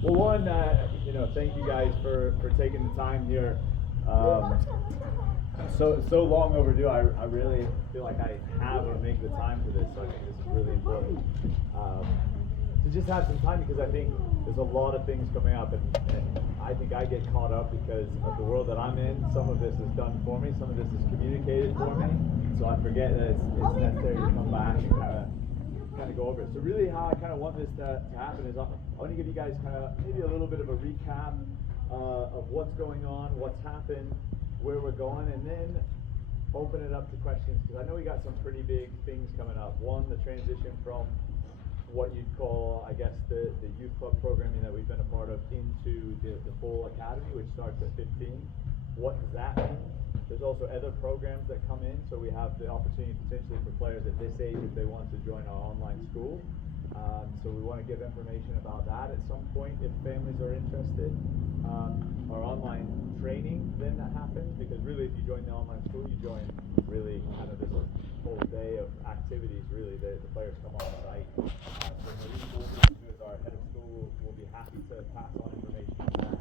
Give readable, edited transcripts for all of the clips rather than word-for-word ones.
Well, one, thank you guys for taking the time here. Um, so long overdue. I really feel like I have or make the time for this, so I think this is really important. Um, to just have some time because I think there's a lot of things coming up, and I think I get caught up because of the world that I'm in. Some of this is done for me, some of this is communicated for me, so I forget that it's necessary to come back and kind of go over it. So really how I kind of want this to happen is I want to give you guys kind of maybe a little bit of a recap of what's going on, what's happened, where we're going, and then open it up to questions because I know we got some pretty big things coming up. One, the transition from what you'd call, I guess, the youth club programming that we've been a part of into the full academy, which starts at 15. What does that mean? There's also other programs that come in, so we have the opportunity potentially for players at this age if they want to join our online school. So we want to give information about that at some point if families are interested. Our online training then that happens because really if you join the online school, you join really kind of this whole day of activities. Really, the players come on site. So Marie Goldman, who is our head of school, will be happy to pass on information on that.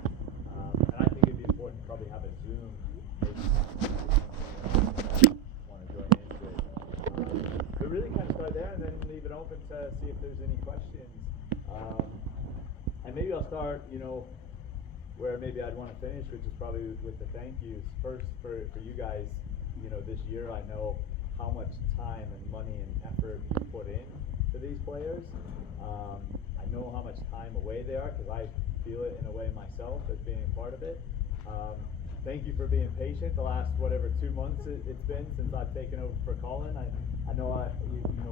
And I think it'd be important to probably have a Zoom. Want to join into it. But really kind of start there and then leave it open to see if there's any questions. And maybe I'll start, where maybe I'd want to finish, which is probably with the thank yous. First, for you guys, this year I know how much time and money and effort you put in to these players. I know how much time away they are because I feel it in a way myself as being a part of it. Thank you for being patient the last 2 months it's been since I've taken over for Colin. I know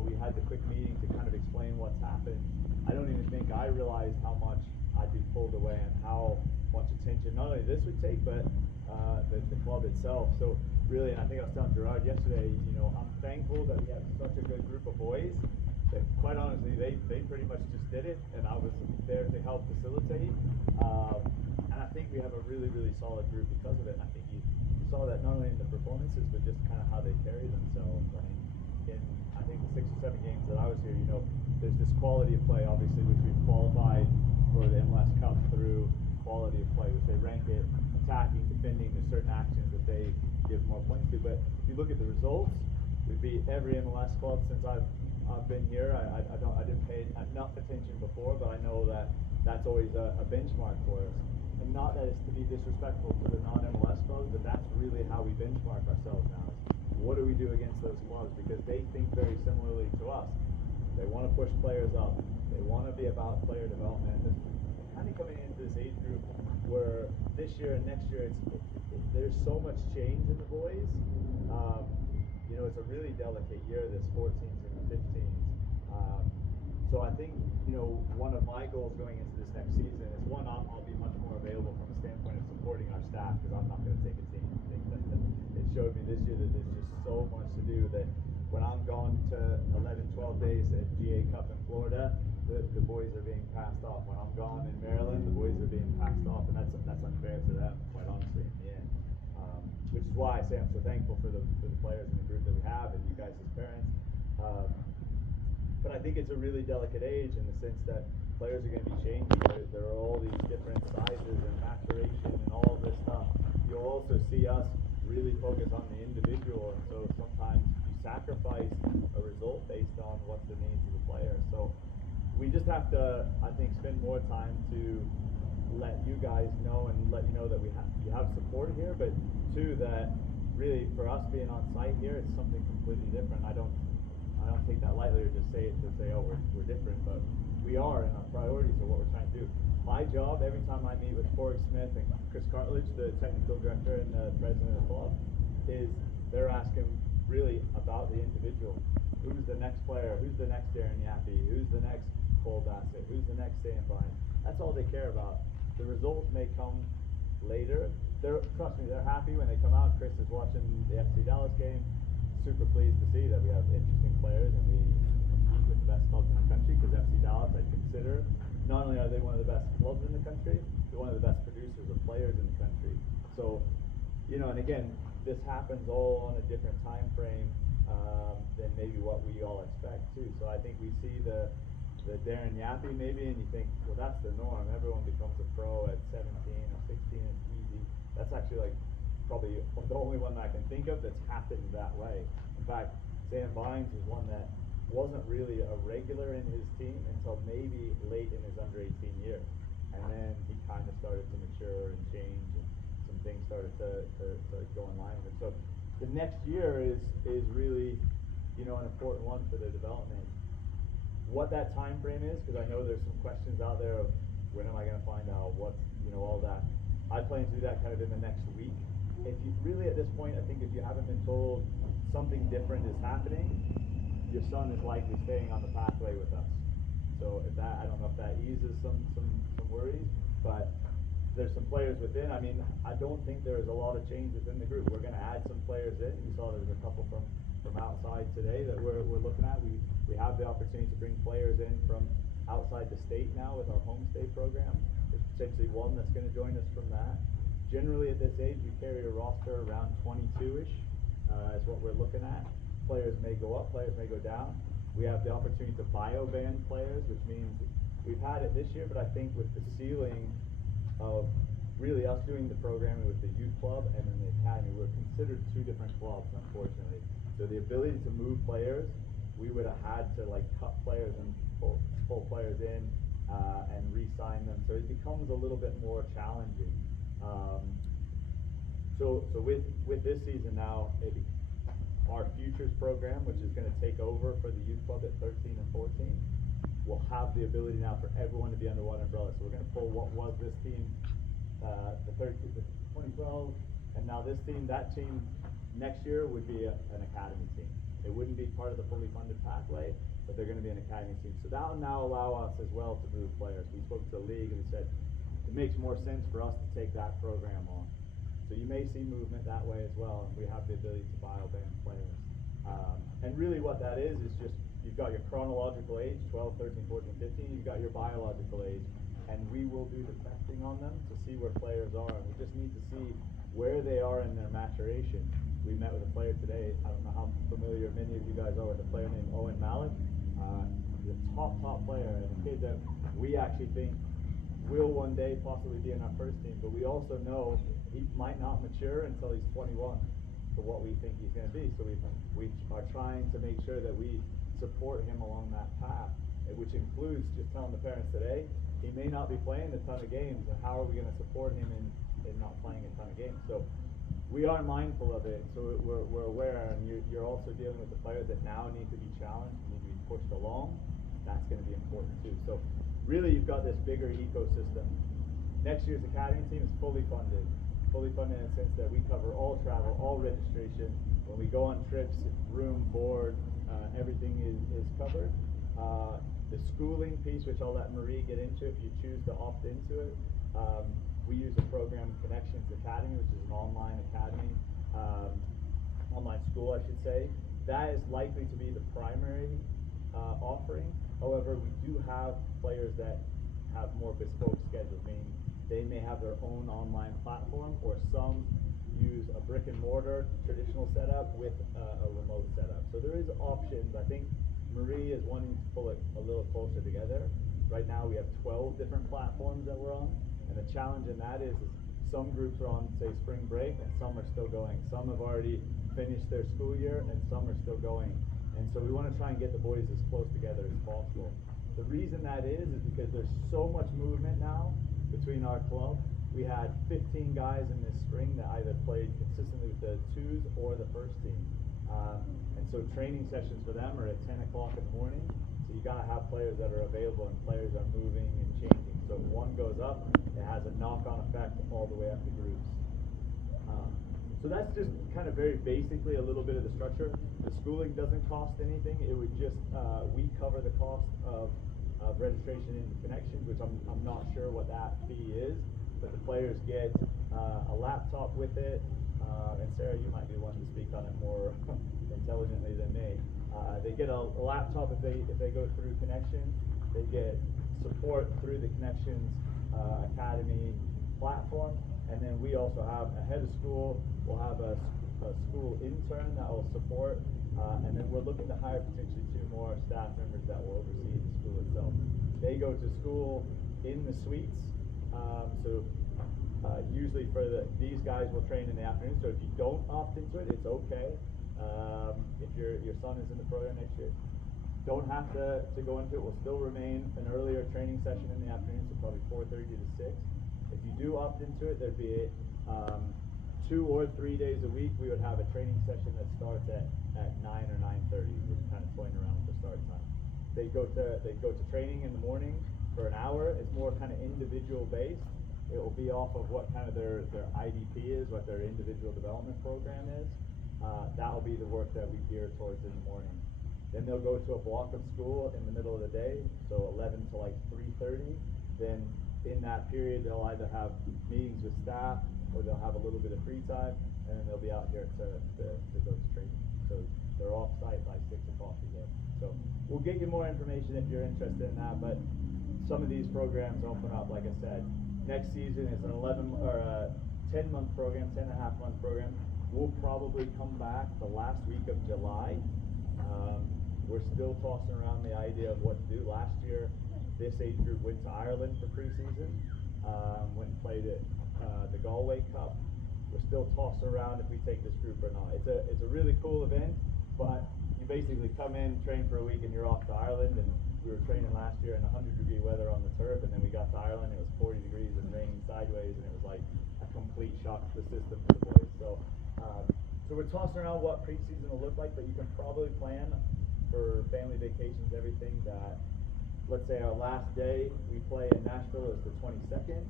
we had the quick meeting to kind of explain what's happened. I don't even think I realized how much I'd be pulled away and how much attention not only this would take, but the club itself. So really, and I think I was telling Gerard yesterday, I'm thankful that we have such a good group of boys that quite honestly, they pretty much just did it, and I was there to help facilitate. And I think we have a really, really solid group because of it. And I think you saw that not only in the performances, but just kind of how they carry themselves. I think the 6 or 7 games that I was here, there's this quality of play, obviously, which we've qualified for the MLS Cup through quality of play, which they rank it attacking, defending. There's certain actions that they give more points to. But if you look at the results, we beat every MLS club since I've been here. I didn't pay enough attention before, but I know that that's always a benchmark for us. And not that it's to be disrespectful to the non-MLS clubs, but that's really how we benchmark ourselves now. What do we do against those clubs? Because they think very similarly to us. They want to push players up. They want to be about player development. And kind of coming into this age group where this year and next year, there's so much change in the boys. It's a really delicate year, this 14s and the 15s. So I think, one of my goals going into this next season is one, I'll be much more available from a standpoint of supporting our staff because I'm not going to take a team. I think that it showed me this year that there's just so much to do that when I'm gone to 11, 12 days at GA Cup in Florida, the boys are being passed off. When I'm gone in Maryland, the boys are being passed off, and that's unfair to them, quite honestly, in the end. Which is why I say I'm so thankful for the players in the group that we have and you guys as parents. But I think it's a really delicate age in the sense that players are going to be changing. There are all these different sizes and maturation and all of this stuff. You'll also see us really focus on the individual, and so sometimes you sacrifice a result based on what's the needs of the player. So we just have to, I think, spend more time to let you guys know and let you know that you have support here, but two, that really for us being on site here, it's something completely different. I don't take that lightly or just say it to say, oh, we're different, but we are, and our priorities are what we're trying to do. My job, every time I meet with Corey Smith and Chris Cartledge, the technical director and the president of the club, is they're asking really about the individual. Who's the next player? Who's the next Darren Yappy? Who's the next Cole Bassett? Who's the next Sam Vine? That's all they care about. The results may come later. Trust me, they're happy when they come out. Chris is watching the FC Dallas game. Super pleased to see that we have interesting players and we compete with the best clubs in the country because FC Dallas, I consider, not only are they one of the best clubs in the country, they're one of the best producers of players in the country. So, and again, this happens all on a different time frame than maybe what we all expect too. So I think we see the the Darren Yappy maybe, and you think, well, that's the norm. Everyone becomes a pro at 17 or 16, it's easy. That's actually like probably the only one that I can think of that's happened that way. In fact, Sam Vines is one that wasn't really a regular in his team until maybe late in his under 18 year. And then he kind of started to mature and change, and some things started to go in line with him. So the next year is really, you know, an important one for their development. What that time frame is, because I know there's some questions out there of when am I going to find out, what's, you know, all that. I plan to do that kind of in the next week. If you really at this point, I think if you haven't been told something different is happening, your son is likely staying on the pathway with us. So if that, I don't know if that eases some worries, but there's some players within. I mean, I don't think there's a lot of change within the group. We're going to add some players in. You saw there's a couple from outside today that we're looking at. We have the opportunity to bring players in from outside the state now with our homestay program. There's potentially one that's going to join us from that. Generally at this age, we carry a roster around 22-ish is what we're looking at. Players may go up, players may go down. We have the opportunity to bio-ban players, which means we've had it this year, but I think with the ceiling of really us doing the programming with the youth club and then the academy, we're considered two different clubs, unfortunately. So the ability to move players, we would have had to like cut players and pull players in and re-sign them. So it becomes a little bit more challenging. So with this season now, our futures program, which is going to take over for the youth club at 13 and 14, will have the ability now for everyone to be under one umbrella. So we're going to pull what was this team, the 2012, and now this team. That team next year would be an academy team. It wouldn't be part of the fully funded pathway, but they're going to be an academy team. So that will now allow us as well to move players. We spoke to the league and we said it makes more sense for us to take that program on. So you may see movement that way as well, and we have the ability to bio-ban players. And really what that is just you've got your chronological age, 12, 13, 14, 15, you've got your biological age, and we will do the testing on them to see where players are. And we just need to see where they are in their maturation. We met with a player today. I don't know how familiar many of you guys are with a player named Owen Malik. The top player, and a kid that we actually think will one day possibly be in our first team, but we also know he might not mature until he's 21 to what we think he's going to be. So we are trying to make sure that we support him along that path, which includes just telling the parents today, he may not be playing a ton of games, and how are we going to support him in not playing a ton of games? So we are mindful of it, so we're aware, and you're also dealing with the players that now need to be challenged, need to be pushed along. That's going to be important too. So really you've got this bigger ecosystem. Next year's academy team is fully funded in the sense that we cover all travel, all registration. When we go on trips, room, board, everything is covered. The schooling piece, which I'll let Marie get into if you choose to opt into it, we use a program, Connections Academy, which is an online academy, online school I should say. That is likely to be the primary offering. However, we do have players that have more bespoke schedules, meaning they may have their own online platform, or some use a brick and mortar traditional setup with a remote setup. So there is options. I think Marie is wanting to pull it a little closer together. Right now we have 12 different platforms that we're on, and the challenge in that is some groups are on, say, spring break, and some are still going. Some have already finished their school year, and some are still going. And so we want to try and get the boys as close together as possible. The reason that is because there's so much movement now between our club. We had 15 guys in this spring that either played consistently with the twos or the first team. And so training sessions for them are at 10 o'clock in the morning. So you got to have players that are available, and players are moving and changing. So if one goes up, it has a knock-on effect all the way up to groups. So that's just kind of very basically a little bit of the structure. The schooling doesn't cost anything. It would just, we cover the cost of registration into Connections, which I'm not sure what that fee is, but the players get a laptop with it, and Sarah, you might be one to speak on it more intelligently than me. They get a laptop if they go through Connections. They get support through the Connections Academy platform, and then we also have a head of school. We'll have a school intern that will support, and then we're looking to hire potentially 2 more staff members that will oversee the school itself. they go to school in the suites. Usually for these guys will train in the afternoon, so if you don't opt into it, it's okay. If your son is in the program next year, don't have to go into it. Will still remain an earlier training session in the afternoon, so probably 4:30 to 6. If you do opt into it, there'd be 2 or 3 days a week. We would have a training session that starts at 9 or 9:30. We're kind of toying around with the start time. They go to training in the morning for an hour. It's more kind of individual based. It will be off of what kind of their IDP is, what their individual development program is. That will be the work that we gear towards in the morning. Then they'll go to a block of school in the middle of the day, so 11 to like 3:30. Then in that period, they'll either have meetings with staff or they'll have a little bit of free time, and then they'll be out here to go to training. So they're off site by 6 o'clock again. So we'll get you more information if you're interested in that, but some of these programs open up, like I said. Next season is an 10-month program, 10.5-month program. We'll probably come back the last week of July. We're still tossing around the idea of what to do. Last year, this age group went to Ireland for preseason, went and played at the Galway Cup. We're still tossing around if we take this group or not. It's a really cool event, but you basically come in, train for a week, and you're off to Ireland. And we were training last year in 100-degree weather on the turf, and then we got to Ireland, it was 40 degrees and raining sideways, and it was like a complete shock to the system for the boys. So we're tossing around what preseason will look like, but you can probably plan for family vacations, everything that, let's say our last day we play in Nashville is the 22nd,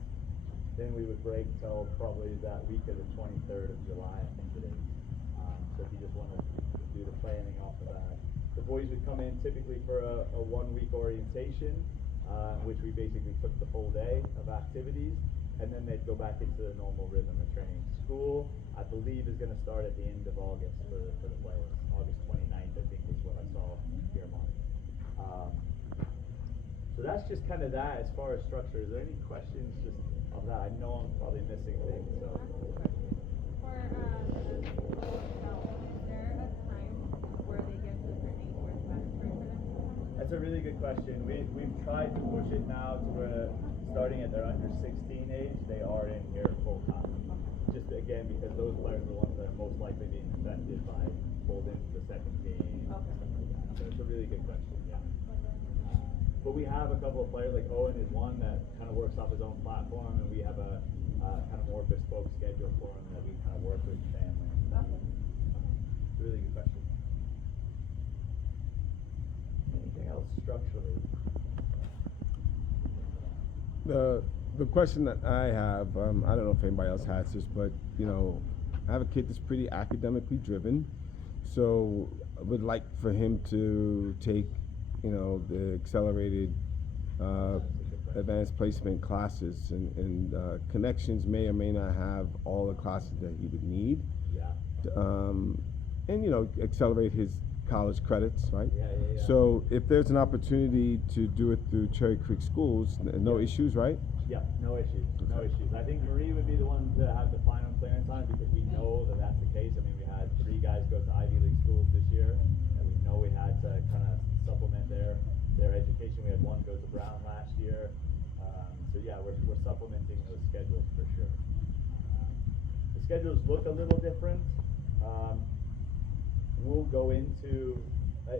then we would break till probably that week of the 23rd of July, I think it is. So if you just want to do the planning off of that. The boys would come in typically for a 1-week orientation, which we basically took the full day of activities, and then they'd go back into the normal rhythm of training. School, I believe, is going to start at the end of August for the players. August 29th, I think, is what I saw here, Mark. So that's just kind of that as far as structure. Is there any questions just of that? I know I'm probably missing things. So. For the development, is there a time where they get to a certain age where it's mandatory for them to come? That's a really good question. We've tried to push it now to where starting at their under 16 age, they are in here full time. Just again, because those players are the ones that are most likely being affected by pulled into the second team, stuff like that. So it's a really good question, yeah. But we have a couple of players, like Owen is one that kind of works off his own platform, and we have a kind of more bespoke schedule for him that we kind of work with the family. It's a really good question. Anything else structurally? The question that I have, I don't know if anybody else has this, but you know, I have a kid that's pretty academically driven, so I would like for him to take, you know, the accelerated advanced placement classes, and Connections may or may not have all the classes that he would need. Yeah. And you know, accelerate his college credits, right? Yeah. So if there's an opportunity to do it through Cherry Creek Schools, no issues, right? Yeah, no issues, no issues. I think Marie would be the one to have the final clearance on it, because we know that that's the case. I mean, we had 3 guys go to Ivy League schools this year, and we know we had to kind of supplement their education. We had one go to Brown last year. So yeah, we're supplementing those schedules for sure. The schedules look a little different. We'll go into,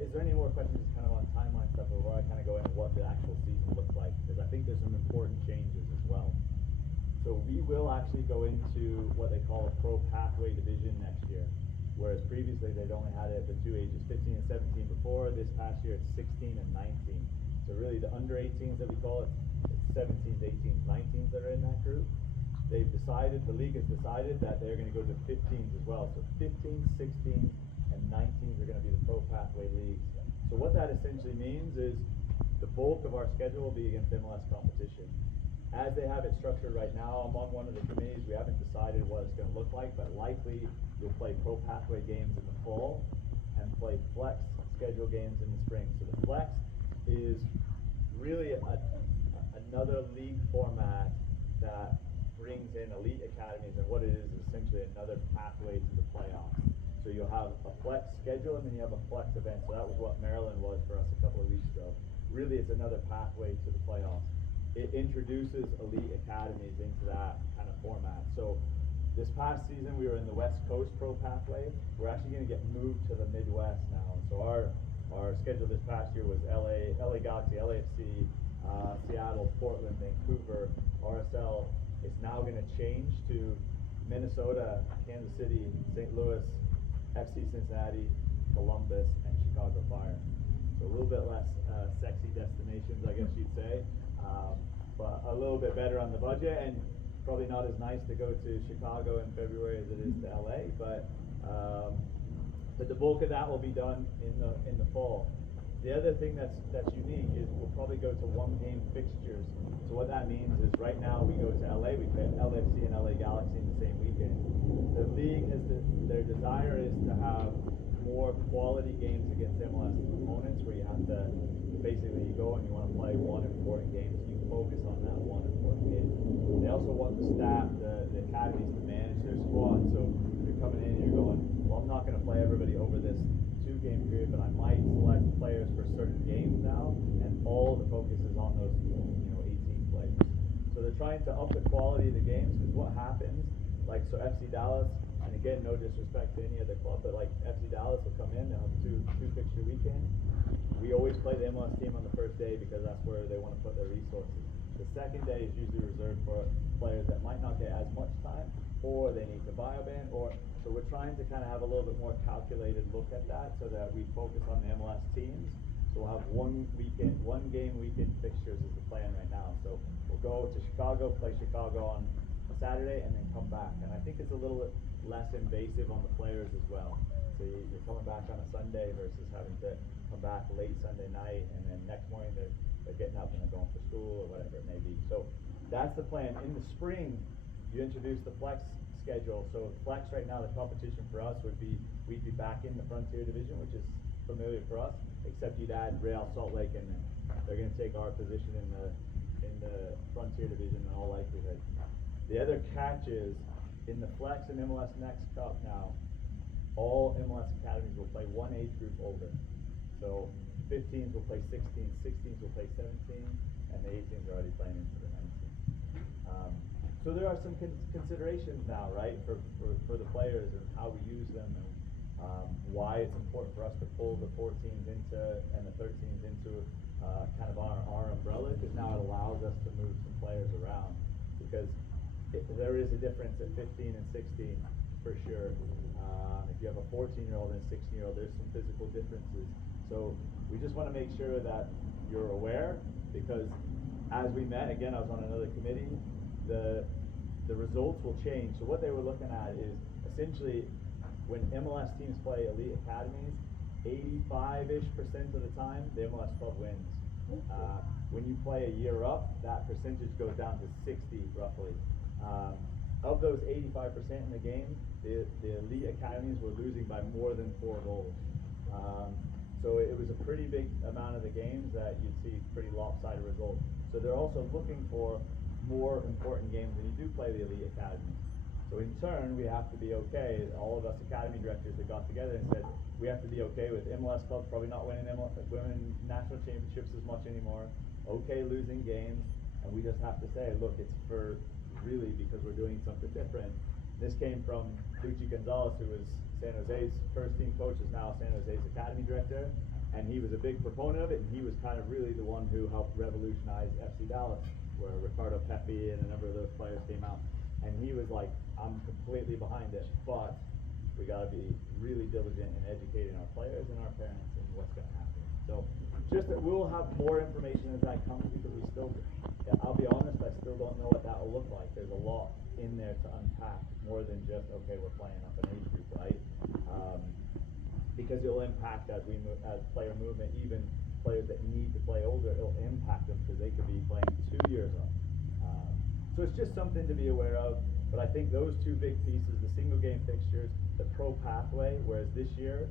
is there any more questions kind of on timeline stuff, or where I kind of go into what the actual season looks like? Because I think there's some important changes as well. So we will actually go into what they call a pro pathway division next year, whereas previously they'd only had it at the 2 ages, 15 and 17 before. This past year it's 16 and 19. So really the under 18s that we call it, it's 17s, 18s, 19s that are in that group. They've decided, the league has decided that they're going to go to 15s as well. So 15s, 16s, and 19s are going to be the pro pathway leagues. So what that essentially means is the bulk of our schedule will be against MLS competition. As they have it structured right now, I'm on one of the committees. We haven't decided what it's going to look like, but likely you'll play pro pathway games in the fall and play flex schedule games in the spring. So the flex is really another league format that brings in elite academies, and what it is essentially another pathway to the playoffs. So you'll have a flex schedule, and then you have a flex event. So that was what Maryland was for us a couple of weeks ago. really it's another pathway to the playoffs. It introduces elite academies into that kind of format. So this past season we were in the West Coast Pro pathway. We're actually going to get moved to the Midwest now. So our schedule this past year was LA Galaxy, LAFC, Seattle, Portland, Vancouver, RSL. It's now going to change to Minnesota, Kansas City, St. Louis, FC Cincinnati, Columbus, and Chicago Fire. So a little bit less sexy destinations, I guess you'd say, but a little bit better on the budget, and probably not as nice to go to Chicago in February as it is to LA. But the bulk of that will be done in the fall. The other thing that's unique is we'll probably go to one game fixtures. So what that means is right now we go to LA, we play LFC and LA Galaxy in the same weekend. The league their desire is to have more quality games against MLS opponents, where you have to basically you go and you want to play one important game, so you focus on that one important game. They also want the staff, the academies to manage their squad. So you're coming in and you're going, well, I'm not going to play everybody over this 2-game period, but I might select players for certain games now, and all the focus is on those 18 players. So they're trying to up the quality of the games, because what happens, like so FC Dallas, and again no disrespect to any other club, but like FC Dallas will come in, they'll have two fixture weekend. We always play the MLS team on the first day because that's where they want to put their resources. The second day is usually reserved for players that might not get as much time, or they need to bio-ban, so we're trying to kind of have a little bit more calculated look at that, so that we focus on the MLS teams. So we'll have one game weekend fixtures is the plan right now. So we'll go to Chicago, play Chicago on a Saturday, and then come back. And I think it's a little less invasive on the players as well. So you're coming back on a Sunday versus having to come back late Sunday night, and then next morning they're getting up and they're going for school or whatever it may be. So that's the plan. In the spring, you introduce the flex schedule. So flex right now, the competition for us would be, we'd be back in the Frontier division, which is familiar for us, except you'd add Real Salt Lake, and they're going to take our position in the Frontier division in all likelihood. The other catch is, in the flex and MLS Next Cup now, all MLS academies will play one age group older. So 15s will play 16s, 16s will play 17, and the 18s are already playing into the 19s. So there are some considerations now, right, for the players and how we use them, and why it's important for us to pull the 14s into and the 13s into kind of our umbrella, because now it allows us to move some players around, because there is a difference at 15 and 16 for sure. If you have a 14-year-old and a 16-year-old, there's some physical differences. So we just want to make sure that you're aware, because as we met, again, I was on another committee, the results will change. So what they were looking at is essentially when MLS teams play elite academies, 85-ish% of the time the MLS club wins. When you play a year up, that percentage goes down to 60 roughly. Of those 85% in the game, the elite academies were losing by more than 4 goals. So it was a pretty big amount of the games that you'd see pretty lopsided results. So they're also looking for more important games when you do play the elite academies. So in turn, we have to be okay, all of us academy directors that got together and said, we have to be okay with MLS clubs probably not winning women national championships as much anymore, okay losing games, and we just have to say, look, it's for really because we're doing something different. This came from Luchi Gonzalez, who was San Jose's first team coach, is now San Jose's academy director, and he was a big proponent of it, and he was kind of really the one who helped revolutionize FC Dallas, where Ricardo Pepi and a number of those players came out. And he was like, I'm completely behind it, but we got to be really diligent in educating our players and our parents and what's going to happen. So just that we'll have more information as that comes, because we still, I'll be honest, I still don't know what that will look like. There's a lot in there to unpack, more than just, okay, we're playing up an age group, right? Because it'll impact as we move, as player movement, even players that need to play older, it'll impact them because they could be playing 2 years up. So it's just something to be aware of. But I think those two big pieces, the single game fixtures, the pro pathway, whereas this year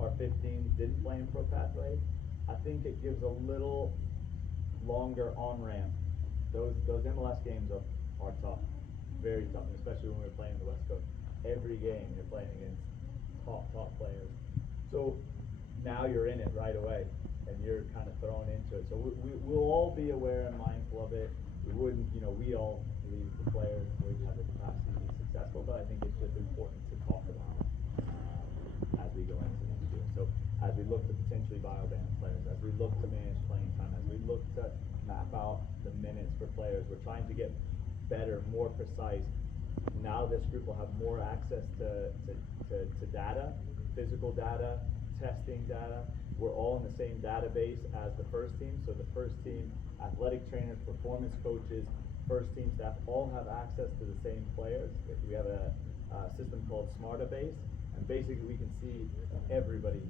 our 15s didn't play in pro pathway, I think it gives a little longer on ramp. Those MLS games are tough, very tough, especially when we're playing the West Coast. Every game you're playing against top players. So now you're in it right away. and you're kind of thrown into it. So we'll all be aware and mindful of it. We wouldn't, you know, we all believe the players would have the capacity to be successful, but I think it's just important to talk about as we go into next year. So as we look to potentially bio-ban players, as we look to manage playing time, as we look to map out the minutes for players, we're trying to get better, more precise. Now this group will have more access to data, physical data, testing data. We're all in the same database as the first team. So the first team, athletic trainers, performance coaches, first team staff all have access to the same players. We have a system called Smartabase, and basically we can see everybody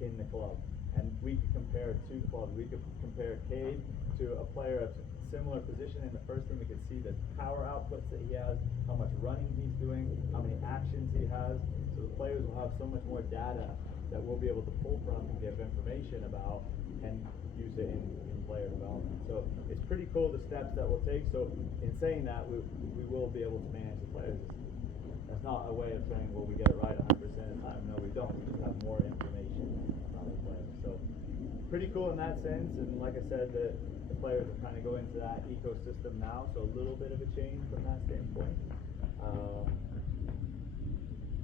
in the club. And we could compare two clubs. We could compare Cade to a player of similar position in the first team. We could see the power outputs that he has, how much running he's doing, how many actions he has. So the players will have so much more data that we'll be able to pull from and give information about and use it in player development. So it's pretty cool the steps that we'll take. So in saying that, we will be able to manage the players. That's not a way of saying, well, we get it right 100% of the time. No, we don't. We just have more information about the players. So pretty cool in that sense. And like I said, the players are kind of going into that ecosystem now. So a little bit of a change from that standpoint.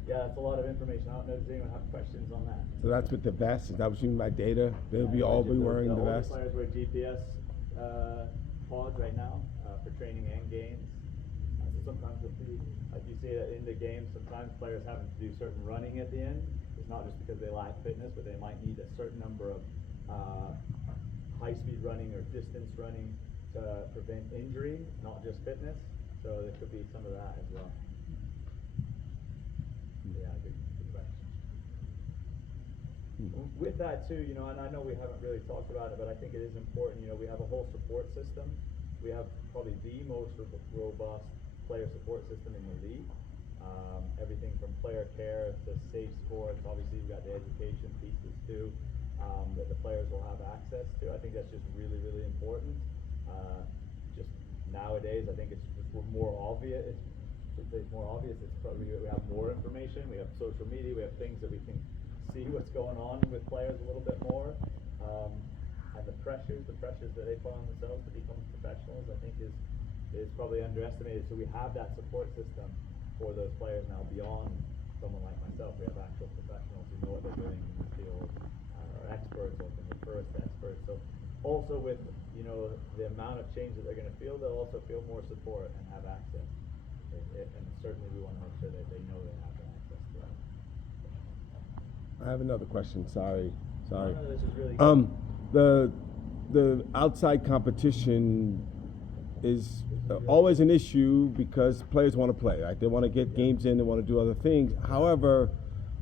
Yeah, that's a lot of information. I don't know if anyone have questions on that. So that's with the vest. Is that what you mean by data? They'll be all be wearing the vest. All the players wear GPS pods right now for training and games. So sometimes you'll see, like you see in the games, sometimes players having to do certain running at the end. It's not just because they lack fitness, but they might need a certain number of high-speed running or distance running to prevent injury, not just fitness. So there could be some of that as well. Yeah, good question. With that too, you know, and I know we haven't really talked about it, but I think it is important. You know, we have a whole support system. We have probably the most robust player support system in the league. Everything from player care to safe sports. Obviously, we've got the education pieces too that the players will have access to. I think that's just really, really important. Just nowadays, I think it's more obvious. It's more obvious. It's probably we have more information. We have social media. We have things that we can see what's going on with players a little bit more. And the pressures that they put on themselves to become professionals, I think is probably underestimated. So we have that support system for those players now beyond someone like myself. We have actual professionals who know what they're doing in the field, are experts or can refer us to experts. So also with, you know, the amount of change that they're going to feel, they'll also feel more support and have access. And certainly we want to make sure that they know they have access to it. I have another question. Sorry. No, this is really good. The outside competition is always an issue because players want to play, right? They want to get games in, they want to do other things. However,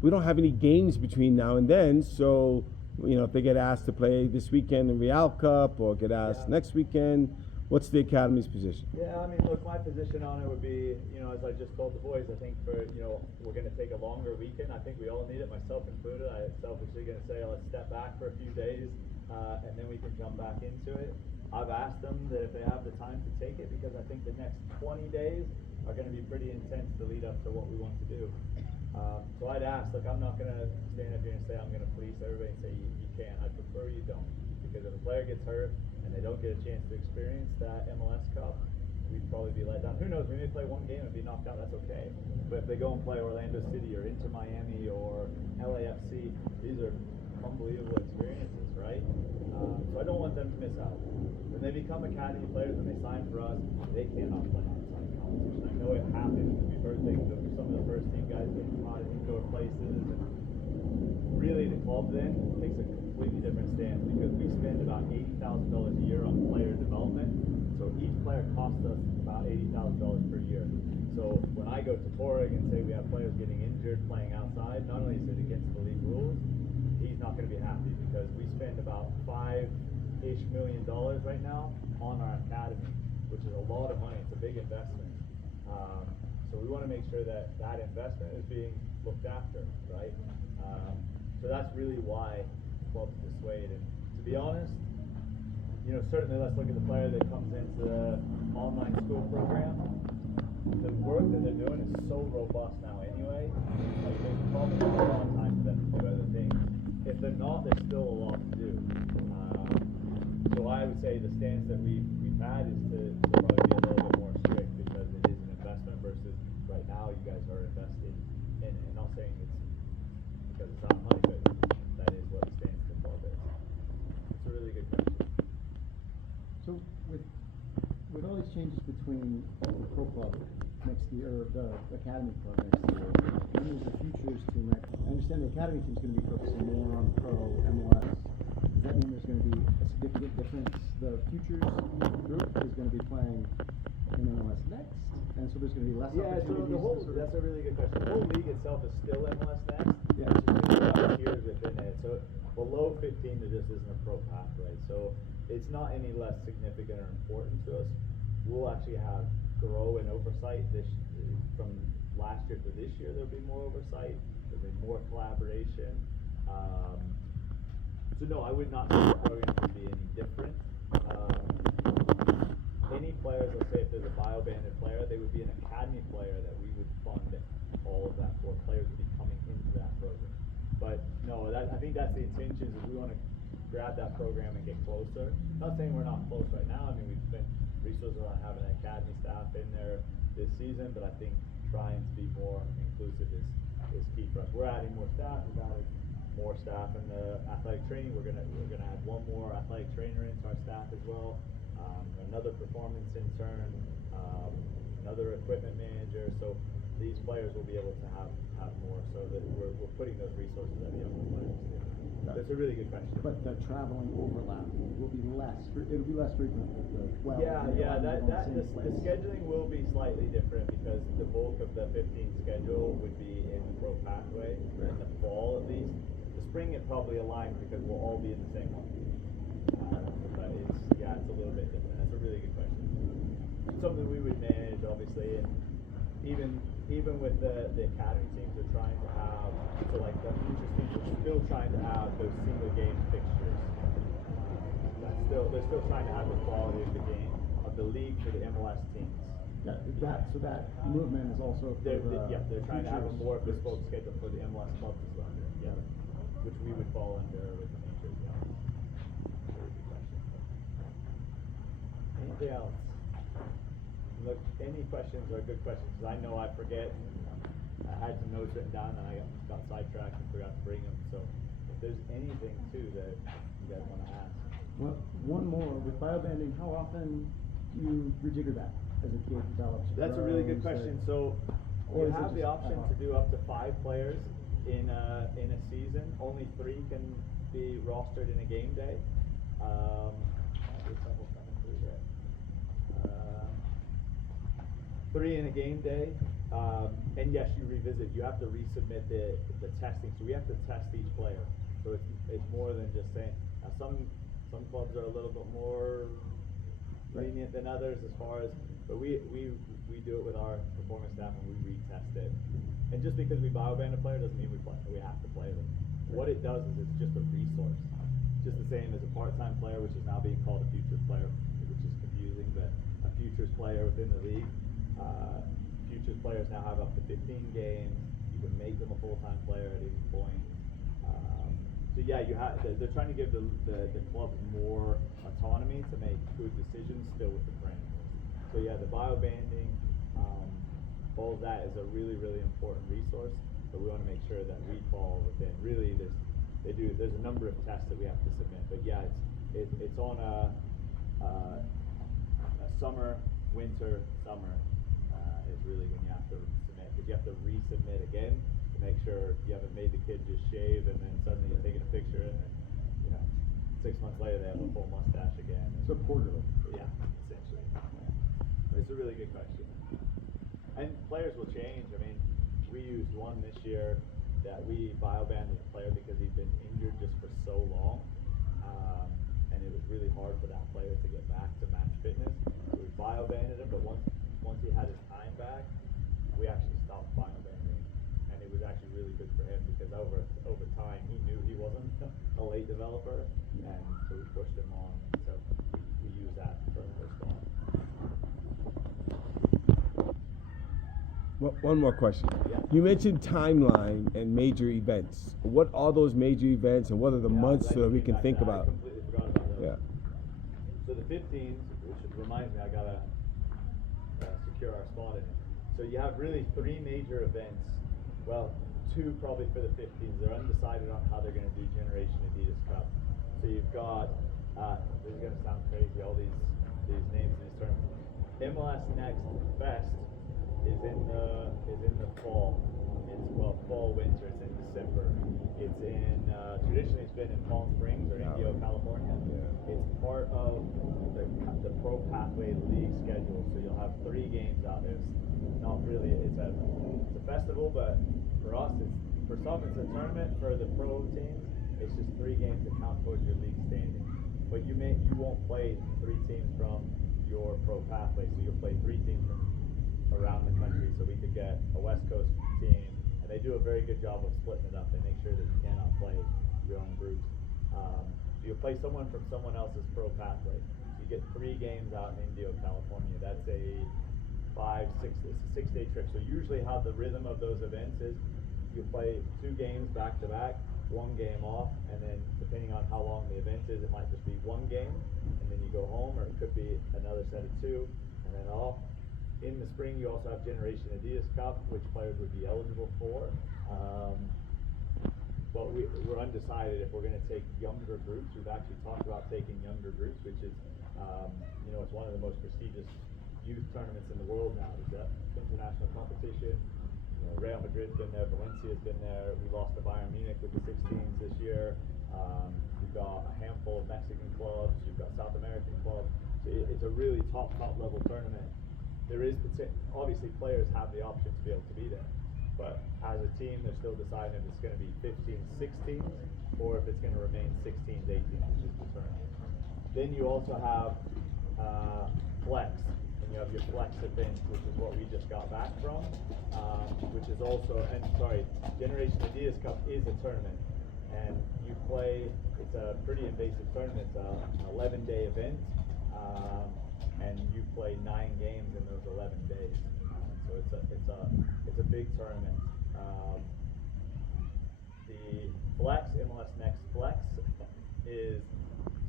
we don't have any games between now and then, so you know, if they get asked to play this weekend in Real Cup or get asked next weekend, what's the academy's position? Yeah, I mean, look, my position on it would be, you know, as I just told the boys, I think you know, we're going to take a longer weekend. I think we all need it, myself included. I'm selfishly going to say, let's step back for a few days, and then we can jump back into it. I've asked them that if they have the time to take it, because I think the next 20 days are going to be pretty intense to lead up to what we want to do. So I'd ask, look, I'm not going to stand up here and say I'm going to police everybody and say you can't. I prefer you don't. Because if a player gets hurt and they don't get a chance to experience that MLS Cup, we'd probably be let down. Who knows, we may play one game and be knocked out, that's okay. But if they go and play Orlando City or Inter Miami or LAFC, these are unbelievable experiences, right? So I don't want them to miss out. When they become academy players, when they sign for us, they cannot play outside competition. I know it happens. We've heard things of some of the first team guys getting caught in indoor places. And really, the club then takes a completely different stance because we spend about $80,000 a year on player development. So each player costs us about $80,000 per year. So when I go to Torrig and say we have players getting injured playing outside, not only is it against the league rules, he's not going to be happy because we spend about $5-ish million right now on our academy, which is a lot of money. It's a big investment. So we want to make sure that that investment is being looked after, right? So that's really why clubs dissuade. And to be honest, you know, certainly let's look at the player that comes into the online school program. The work that they're doing is so robust now anyway. Like there's probably not a lot of time for them to do other things. if they're not, there's still a lot to do. So I would say the stance that we've had is to probably be a little bit more strict because it is an investment versus right now you guys are invested in it. Not saying it's because it's not money, but that is what the stance of the club is. It's a really good question. So with all these changes between the pro club next year, or the academy club next year, and there's the futures team, right? I understand the academy team's going to be focusing more on pro MLS. Does that mean there's going to be a significant difference? The futures group is going to be playing in MLS next, and so there's going to be less Yeah, so opportunities. the whole, to sort of- that's a really good question. The whole league itself is still MLS Next. Yeah. It's just really got tiers within it. So below 15 there just isn't a pro pathway. So it's not any less significant or important to us. We'll actually have grow and oversight from last year to this year. There'll be more oversight. There'll be more collaboration. So no, I would not say the program would be any different. Any players, let's say if there's a bio-banded player, they would be an academy player that we would fund all of that for. Players would be coming into that program. But no, I think that's the intention is we want to grab that program and get closer. Not saying we're not close right now. I mean, we've spent resources on having an academy staff in there this season, but I think trying to be more inclusive is key for us. We're adding more staff. We've added more staff in the athletic training. We're gonna add one more athletic trainer into our staff as well. Another performance intern, another equipment manager. So these players will be able to have more. So that we're putting those resources at the younger players. That's a really good question. But the traveling overlap will be less. It'll be less frequent with the 12. Yeah, and the 11 that on the same place. scheduling will be slightly different because the bulk of the 15 schedule would be in the pro pathway in the fall at least. The spring it probably aligns because we'll all be in the same one. But it's a little bit different. That's a really good question. Something we would manage obviously, and even with the academy teams, they're trying to have like the futures teams are still trying to have those single game fixtures. They're still trying to have the quality of the game of the league for the MLS teams. So that movement is also for They're trying to have a futures more groups. bespoke schedule for the MLS clubs as well. Yeah, which we would fall under with the majors. Yeah. Very good question. Anything else? Look, any questions are good questions because I know I forget. I had some notes written down and I got sidetracked and forgot to bring them. So if there's anything too that you guys want to ask. Well, one more with biobanding. How often do you rejigger that as a kid develops? That's a really good grows, question. like- So Or you is it have the just option ad to hoc? do up to 5 players in a season. Only 3 can be rostered in a game day. There's a couple coming through there. 3 in a game day. And yes, you revisit. You have to resubmit the testing. So we have to test each player. So it's more than just saying. Now some clubs are a little bit more lenient than others as far as, but we do it with our performance staff and we retest it. And just because we bioband a player doesn't mean we have to play them. What it does is it's just a resource. Just the same as a part-time player, which is now being called a futures player, which is confusing, but a futures player within the league. Futures players now have up to 15 games. You can make them a full-time player at any point. So yeah, they're trying to give the clubs more autonomy to make good decisions still with the parameters. So yeah, the biobanding, all of that is a really, really important resource, but we want to make sure that we fall within. Really, there's a number of tests that we have to submit, but yeah, it's on a summer, winter, summer is really when you have to submit, because you have to resubmit again to make sure you haven't made the kid just shave and then suddenly you're taking a picture and then 6 months later they have a full mustache again. So quarterly. Yeah, essentially. It's a really good question. And players will change. I mean, we used one this year that we biobanded a player because he'd been injured just for so long. And it was really hard for that player to get back to match fitness. So we biobanded him, but once he had his time back, we actually stopped biobanding. And it was actually really good for him because over time he knew he wasn't a late developer, and so we pushed him on. So we use that for the most part. One more question. Yeah. You mentioned timeline and major events. What are those major events, and what are the Yeah, months glad so you that we came can back think to that. about? I completely forgot about those. Yeah. So the 15s, which reminds me, I gotta secure our spot in it. So you have really 3 major events. Well, 2 probably for the 15s. They're undecided on how they're going to do Generation Adidas Cup. So you've got, this is going to sound crazy, all these names and these terms. MLS Next Fest is in the fall. It's fall winter. It's in December. It's in traditionally it's been in Palm Springs or Indio, California. Yeah. It's part of the Pro Pathway League schedule. So you'll have 3 games out there. It's not really it's a festival, but for us for some it's a tournament. For the pro teams, it's just 3 games that count towards your league standing. But you won't play 3 teams from your Pro Pathway, so you'll play 3 teams from around the country. So we could get a West Coast team, and they do a very good job of splitting it up. They make sure that you cannot play your own groups. So you'll play someone from someone else's Pro Pathway. So you get 3 games out in Indio, California. That's a 6-day trip. So usually how the rhythm of those events is, you play 2 games back to back, 1 game off, and then depending on how long the event is, it might just be 1 game, and then you go home, or it could be another set of 2, and then off. In the spring, you also have Generation Adidas Cup, which players would be eligible for. But we're undecided if we're going to take younger groups. We've actually talked about taking younger groups, which is, it's one of the most prestigious youth tournaments in the world now. It's an international competition. Real Madrid's been there, Valencia's been there. We lost to Bayern Munich with the 16s this year. You've got a handful of Mexican clubs. You've got South American clubs. So it's a really top level tournament. There is obviously players have the option to be able to be there, but as a team, they're still deciding if it's going to be 15s, 16s, or if it's going to remain 16s, 18s, which is the tournament. Then you also have Flex. And you have your Flex event, which is what we just got back from, which is also, Generation Adidas Cup is a tournament, and you play. It's a pretty invasive tournament. It's an 11-day event, and you play 9 games in those 11 days. So it's a big tournament. The Flex, MLS Next Flex, is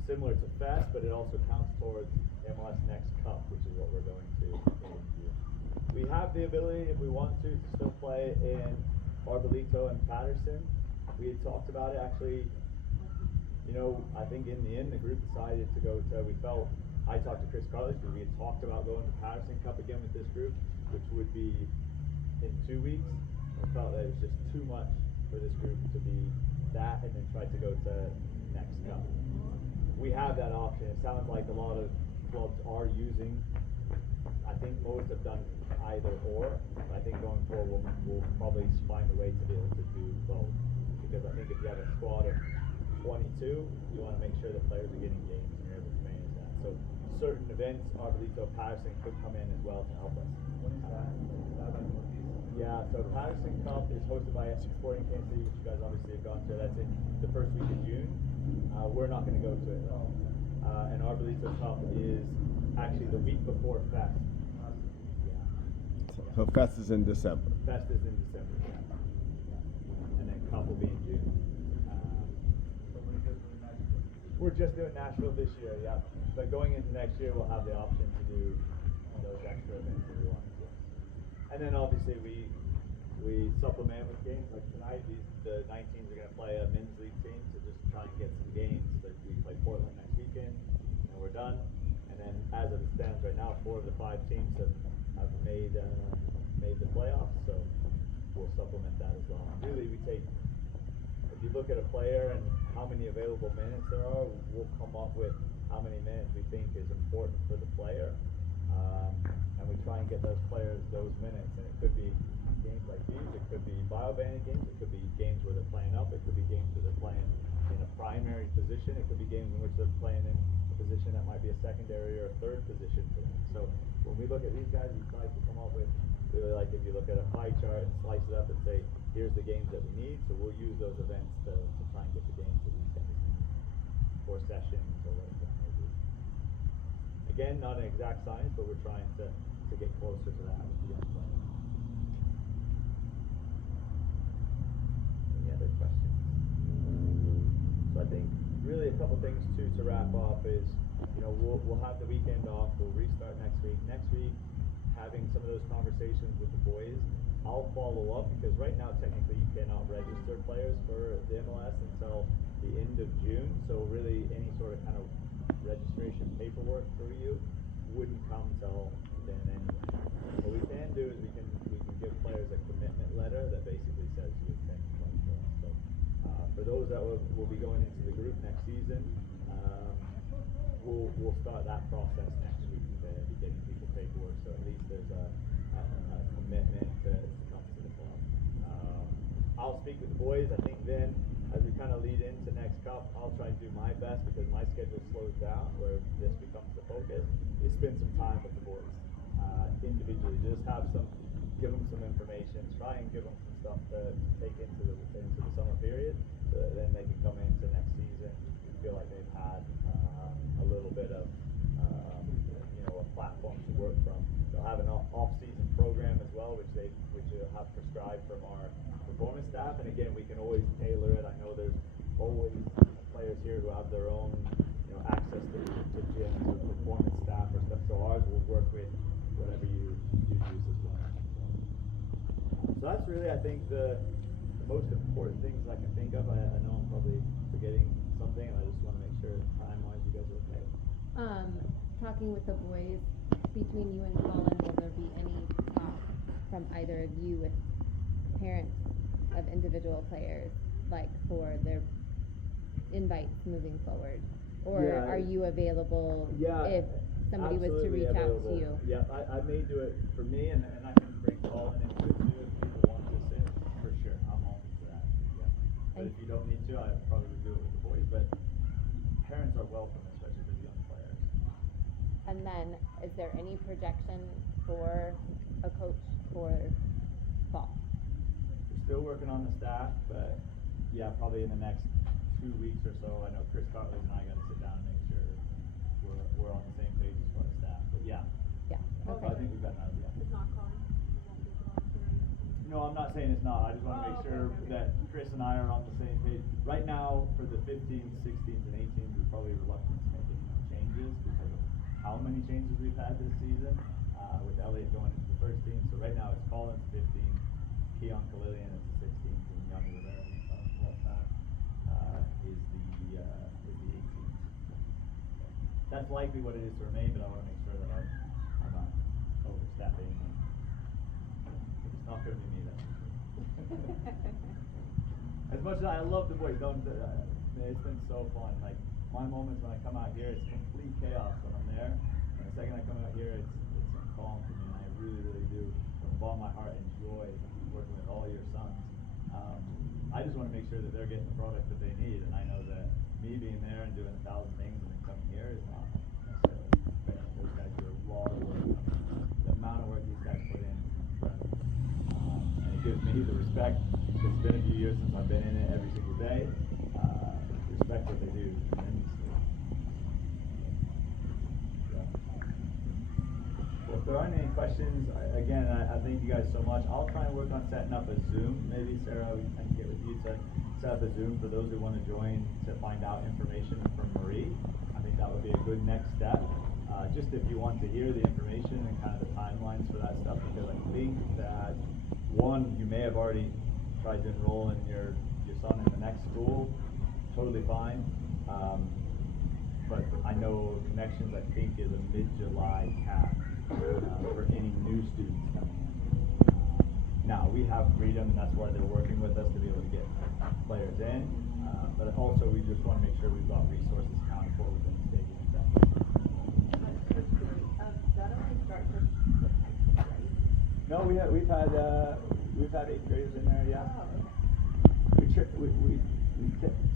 similar to Fest, but it also counts towards MLS Next Cup, which is what we're going to do. We have the ability, if we want to still play in Arbolito and Patterson. We had talked about it actually. I think in the end the group decided to go to. I talked to Chris Carlos because we had talked about going to Patterson Cup again with this group, which would be in 2 weeks. I felt that it was just too much for this group to be that and then try to go to Next Cup. We have that option. It sounds like a lot of clubs are using. I think most have done either or. But I think going forward we'll probably find a way to be able to do both. Because I think if you have a squad of 22, you want to make sure that players are getting games and you're able to manage that. So certain events, Arbolito, Patterson could come in as well to help us. What is that? Yeah, so Patterson Cup is hosted by Sporting Kansas City, which you guys obviously have gone to. That's in the first week of June. We're not going to go to it though. And Arbolito Cup is actually the week before Fest. Yeah. So Fest is in December. Fest is in December, yeah. And then Cup will be in June. We're just doing Nashville this year, yeah. But going into next year, we'll have the option to do those extra events if we want to. And then obviously we supplement with games like tonight. The 19s are going to play a men's league team to just try and get some games. Like we play Portland next weekend, and we're done. And then as it stands right now, 4 of the 5 teams have made the playoffs. So we'll supplement that as well. And really, if you look at a player and how many available minutes there are, we'll come up with how many minutes we think is important for the player. And we try and get those players those minutes. And it could be games like these, it could be bio-banded games, it could be games where they're playing up, it could be games where they're playing in a primary position, it could be games in which they're playing in a position that might be a secondary or a third position for them. So when we look at these guys, we try to come up with, really like if you look at a pie chart and slice it up and say, here's the games that we need, so we'll use those events to try and get the games that these guys need, or sessions, or whatever it may be. Again, not an exact science, but we're trying to get closer to that with the young players. think really a couple things too to wrap up is, you know, we'll have the weekend off, we'll restart next week. Next week, having some of those conversations with the boys, I'll follow up because right now technically you cannot register players for the MLS until the end of June. So really any sort of kind of registration paperwork for you wouldn't come till then anyway. What we can do is we can give players a commitment letter that basically says you intend to play for us. So for those that will be going into the group next season, we'll start that process next week to be getting people paperwork. So at least there's a commitment to come to the club. I'll speak with the boys. I think then as we kind of lead into next cup, I'll try to do my best because my schedule slows down where this becomes the focus. Is spend some time with the boys individually. Just give them some information. Try and give them some stuff to take into the summer period, so that then they can come into next season and feel like they've had a little bit of a platform to work from. They'll have an off-season program as well, which will have prescribed from our performance staff. And again, we can always tailor it. I know there's always players here who have their own access to gyms or performance staff or stuff. So ours will work with whatever you use as well. So that's really, I think, the most important things I can think of. I know I'm probably forgetting something, and I just want to make sure time-wise you guys are okay. Talking with the boys, between you and Colin, will there be any talk from either of you with parents of individual players, like for their invites moving forward? Or Yeah, are you available Yeah, if somebody was to absolutely reach out available. to you? Yeah, I may do it for me, and I can bring Colin into it too if people want this in. For sure, I'm open to that. Yeah. But if you don't need to, I probably would do it with the boys. But parents are welcome, especially for the young players. And then, is there any projection for a coach for fall? We're still working on the staff, but yeah, probably in the next 2 weeks or so. I know Chris Cartley and I got to sit down and make sure we're on the same page as far as staff. But yeah, Yeah. I Okay. think we've got an idea. It's not Colin. You won't be volunteering. No, I'm not saying it's not. I just want to make okay, sure okay. that Chris and I are on the same page. Right now, for the 15s, 16s, and 18s, we're probably reluctant to make any more changes because of how many changes we've had this season, with Elliot going into the first team. So right now it's Colin's 15, Keon Kalilian is the 16th, and Yanni Rivera, who's on the left back, is the 18th. That's likely what it is to remain, but I want to make sure that I'm not overstepping. And it's not going to be me, that's for sure. As much as I love the boys, it's been so fun. Like my moments when I come out here, it's complete chaos when I'm there, and the second I come out here, it's some calm for me. And I really, really do, from the bottom of my heart, enjoy working with all your sons. I just want to make sure that they're getting the product that they need, and I know that me being there and doing 1,000 things and then coming here is not necessarily fair. Those guys do a lot of work. The amount of work these guys put in is incredible. And it gives me the respect. It's been a few years since I've been in it every single day. Respect what they do tremendously. Well, if there aren't any questions, again, I thank you guys so much. I'll try and work on setting up a Zoom. Maybe Sarah, we can get with you to set up a Zoom for those who want to join to find out information from Marie. I think that would be a good next step. Just if you want to hear the information and kind of the timelines for that stuff, because I think that one, you may have already tried to enroll in your son in the next school. Totally fine. But I know Connections, I think, is a mid-July cap for any new students coming in. Now, we have freedom, and that's why they're working with us to be able to get players in. But also, we just want to make sure we've got resources accounted for within the stadium itself. That only starts with high school, right? No, we've had 8th graders in there, yeah. Oh, okay. We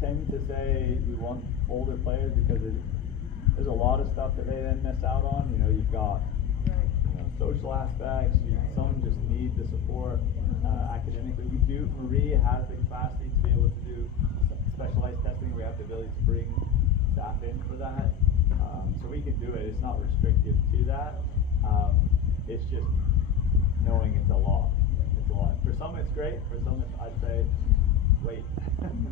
tend to say we want older players because there's a lot of stuff that they then miss out on. You've got social aspects. Some just need the support academically. Marie has the capacity to be able to do specialized testing. We have the ability to bring staff in for that. So we can do it. It's not restrictive to that. It's just knowing it's a lot. It's a lot. For some it's great. For some I'd say wait. And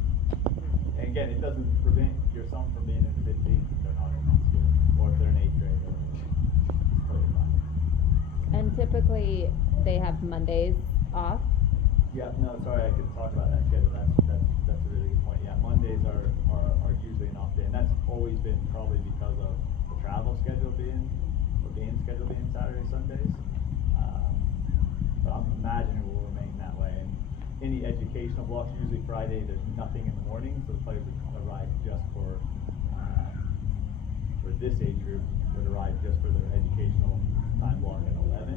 again, it doesn't prevent your son from being in the 15th if they're not in that school, or if they're in 8th grade. It's totally fine. And typically, they have Mondays off. Yeah, no, sorry, I couldn't talk about that schedule. That's a really good point. Yeah, Mondays are usually an off day, and that's always been probably because of the travel schedule being, or game schedule being Saturday, Sundays. But I'm imagining it will remain that way. And any educational blocks, usually Friday, there's nothing in the morning, so the players would arrive just for this age group, would arrive just for their educational time block at 11.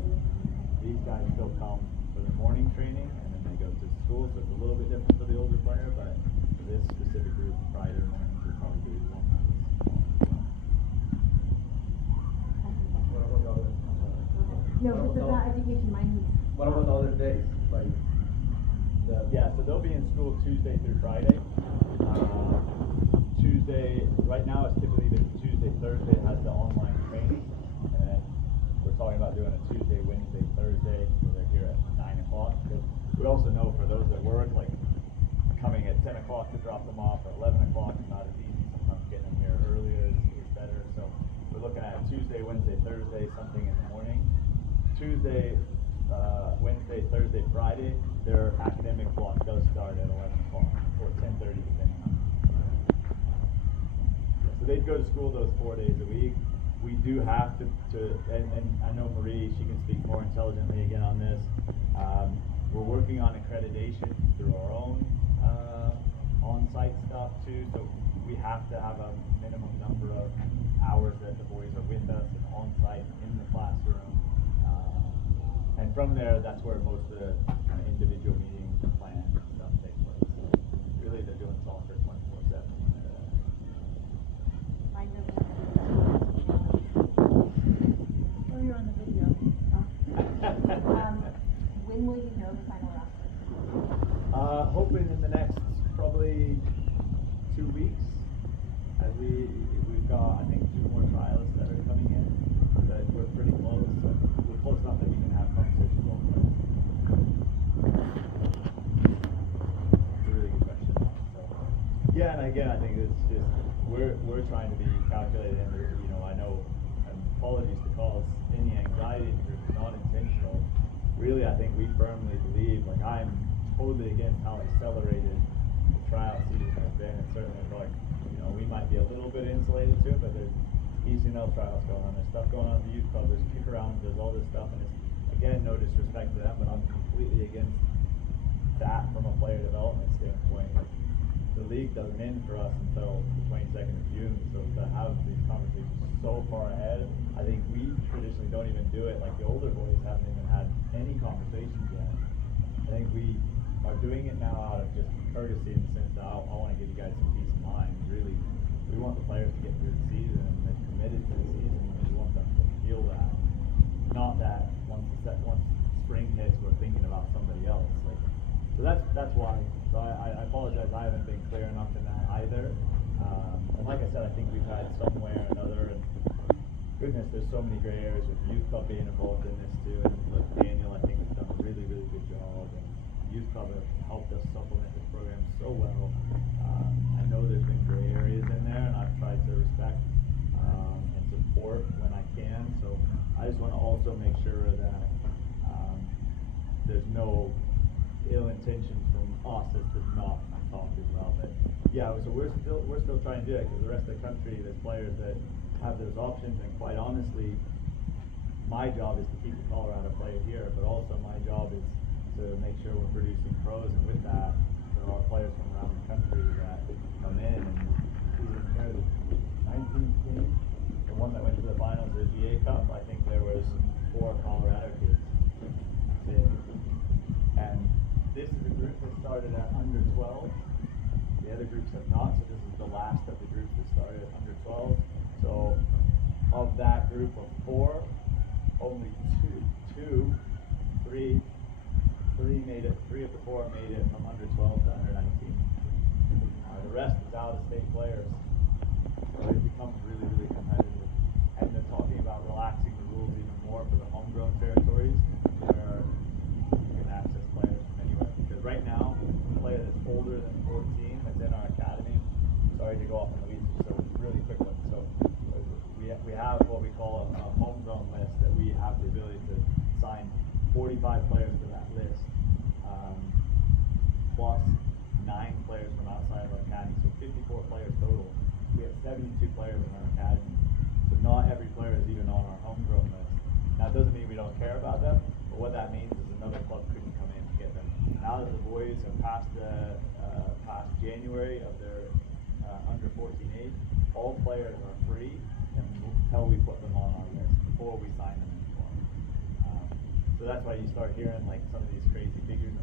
These guys still come for their morning training, and then they go to school, so it's a little bit different for the older player, but for this specific group, Friday mornings would probably be one. No, because of that education, mine was. What about the other days, like Yeah, so they'll be in school Tuesday through Friday. Tuesday, right now it's typically been Tuesday, Thursday has the online training, and then we're talking about doing a Tuesday, Wednesday, Thursday, so they're here at 9 o'clock. Because we also know for those that work, like coming at 10 o'clock to drop them off, or 11 o'clock is not as easy. Sometimes getting them here earlier is better. So we're looking at Tuesday, Wednesday, Thursday, something in the morning. Tuesday, Wednesday, Thursday, Friday, their academic block does start at 11 o'clock or 10:30 depending on. So they'd go to school those 4 days a week. We do have to and I know Marie, she can speak more intelligently again on this. We're working on accreditation through our own on-site stuff too, so we have to have a minimum number of hours that the boys are with us and on-site in the classroom. And from there, that's where most of the kind of individual meetings and plans and stuff take place. So really, they're doing soccer 24/7. Mine doesn't. Oh, you're on the video. When will you know the final roster? Hoping in the next probably 2 weeks, as we've got I think 2 more trials that are coming in. That we're pretty close. So we're close enough that we can have conversations with them. It's a really good question. So, yeah, and again, I think it's just we're trying to be calculated, and you know, I know, and apologies to cause any anxiety in here, it's not intentional. Really, I think we firmly believe, like I'm totally against how accelerated the tryout season has been, and certainly like, you know, we might be a little bit insulated to it, but there's ECNL trials going on, there's stuff going on at the youth club, there's kick around, there's all this stuff, and it's, again, no disrespect to them, but I'm completely against that from a player development standpoint. Like, the league doesn't end for us until the 22nd of June, so to have these conversations so far ahead, I think we traditionally don't even do it, like the older boys haven't even had any conversations yet. I think we are doing it now out of just courtesy in the sense that I want to give you guys some peace of mind. Really, we want the players to get through the season, and they're committed to the season, and we want them to feel that. Not that once spring hits, we're thinking about somebody else. Like, so that's why. So I apologize, I haven't been clear enough in that either. And like I said, I think we've had some way or another, and goodness, there's so many gray areas with youth club being involved in this too. And look, Daniel, I think has done a really, really good job, and youth club have helped us supplement this program so well. I know there's been gray areas in there, and I've tried to respect and support when I can. So I just want to also make sure that there's no ill intentions from us as to not talk as well. But yeah, so we're still trying to do it, because the rest of the country, there's players that have those options, and quite honestly, my job is to keep the Colorado player here, but also my job is to make sure we're producing pros, and with that, there are players from around the country that come in, and even here, the 19th team, the one that went to the finals of the GA Cup, I think there was 4 Colorado kids. And this is a group that started at under 12. The other groups have not, so this is the last of the groups that started at under 12. So of that group of 4, only 3 made it. 3 of the 4 made it from under 12 to under 19. The rest is out-of-state players. So it becomes really, really competitive. And they're talking about relaxing the rules even more for the homegrown territories, where you can access players from anywhere. Because right now, a player that's older than call a homegrown list, that we have the ability to sign 45 players to that list, plus 9 players from outside of our academy, so 54 players total. We have 72 players in our academy, so not every player is even on our homegrown list. Now, it doesn't mean we don't care about them, but what that means is another club couldn't come in and get them. Now that the boys have passed past January of their under 14 age, all players are free until we put them on our list, before we sign them anymore. So that's why you start hearing like some of these crazy figures.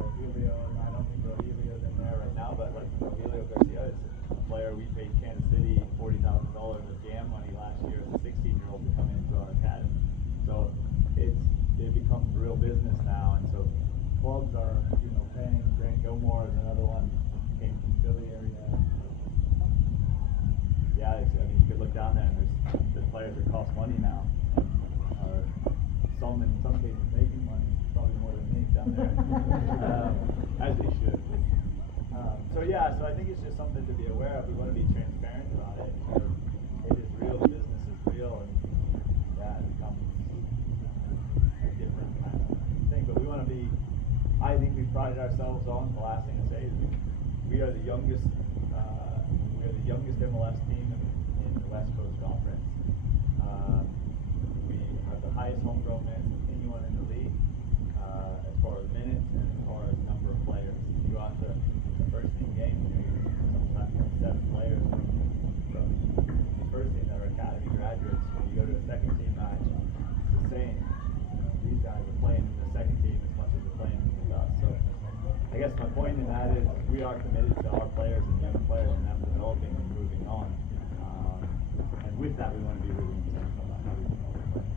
Rogelio, I don't think Rogelio's in there right now, but like Rogelio Garcia is a player we paid Kansas City $40,000 of GAM money last year as a 16-year-old to come into our academy. So it becomes real business now, and so clubs are, paying. Grant Gilmore is another one, came from Philly area. Yeah, you could look down there and there's players that cost money now, are some in some cases making money, probably more than me down there, as they should. So I think it's just something to be aware of. We want to be transparent about it. It is real, the business is real, and that becomes a different kind of thing. But we want to be, I think we've prided ourselves on, the last thing to say is we are the youngest MLS team in the West Coast Conference. We have the highest homegrown minutes of anyone in the league, as far as minutes and as far as number of players. You go out to the first team game, sometimes 7 players from the first team that are academy graduates. When you go to a second team match, it's the same. These guys are playing in the second team as much as they're playing with us. So I guess my point in that is we are committed to our players and young players and them developing and moving on. And with that, we want to be really intentional about how we develop players.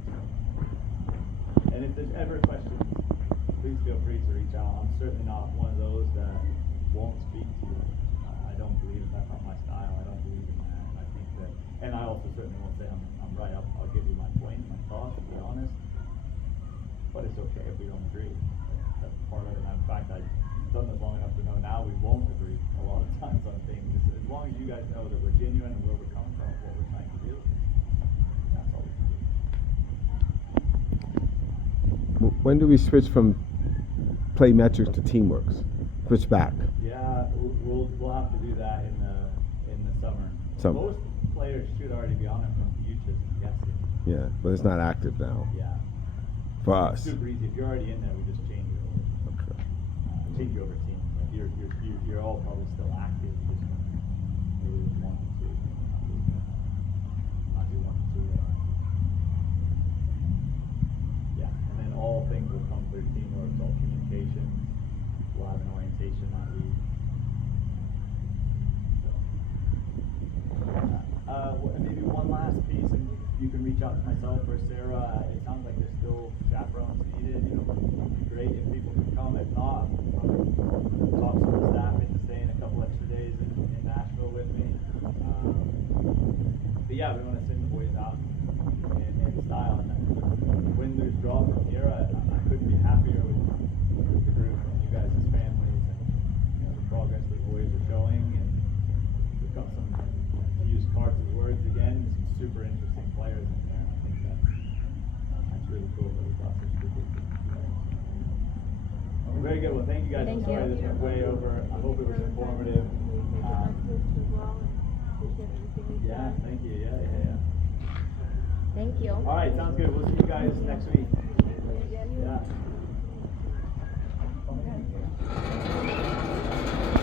And if there's ever questions, please feel free to reach out. I'm certainly not one of those that won't speak to you. I don't believe that's not my style. I don't believe in that. I think that, and I also certainly won't say I'm right. I'll give you my point, my thoughts, and be honest. But it's okay if we don't agree. That's part of it. And in fact, I've done this long enough to know now we won't agree a lot of times on things. As long as you guys know that we're genuine and where we're coming from, what we're trying to do, that's all we can do. When do we switch from play metrics to teamworks? Switch back. Yeah, we'll have to do that in the summer. Most players should already be on it from futures, I'm guessing. Yeah, but it's not active now. Yeah. For us. Super easy. If you're already in there, we just change it over. Okay. Change you over team. Like you're all probably still active. You just really want to not do 1 and 2. Yeah, and then all things will come through teamwork. It's all communication. We'll have an orientation that week. Maybe one last piece, and you can reach out to myself or Sarah. It sounds like there's still chaperones needed. It'd be great if people could come. If not, talk to the staff into staying a couple extra days in Nashville with me. But yeah, we want to send the boys out in style. And win, lose, draw from here, I couldn't be happier with the group and you guys as families and the progress the boys are showing. And we've got some, to use Carts' words again, some super interesting players in there. I think that's really cool that we've got such good people. Very good. Well, thank you guys. Thank I'm sorry you. this went way over. I hope it was informative. Yeah, thank you. Yeah. Thank you. All right, sounds good. We'll see you guys next week.